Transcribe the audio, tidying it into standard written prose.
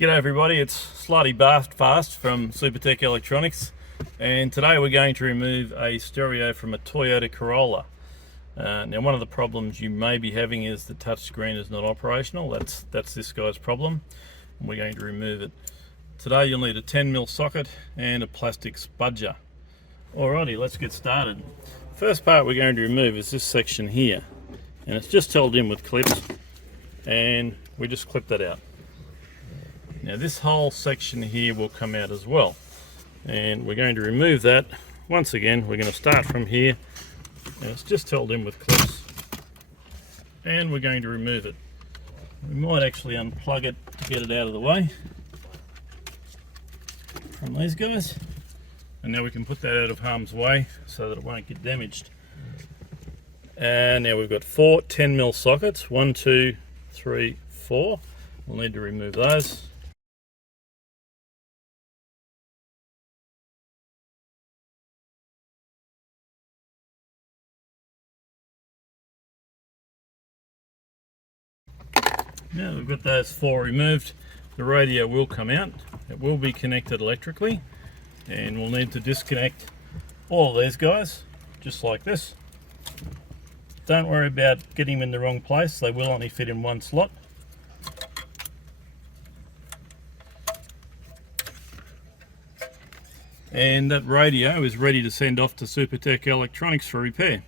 G'day everybody, it's Slutty Fast from Supertech Electronics, and today we're going to remove a stereo from a Toyota Corolla. Now one of the problems you may be having is the touchscreen is not operational. That's this guy's problem, and we're going to remove it. Today you'll need a 10mm socket and a plastic spudger. Alrighty, let's get started. First part we're going to remove is this section here, and it's just held in with clips, and we just clip that out. Now this whole section here will come out as well, and we're going to remove that. Once again, we're going to start from here, and it's just held in with clips, and we're going to remove it. We might actually unplug it to get it out of the way from these guys, and now we can put that out of harm's way so that it won't get damaged. And now we've got 4 10mm sockets, 1, 2, 3, 4. We'll need to remove those. Now we've got those 4 removed, the radio will come out. It will be connected electrically, and we'll need to disconnect all of these guys, just like this. Don't worry about getting them in the wrong place, they will only fit in one slot. And that radio is ready to send off to Supertech Electronics for repair.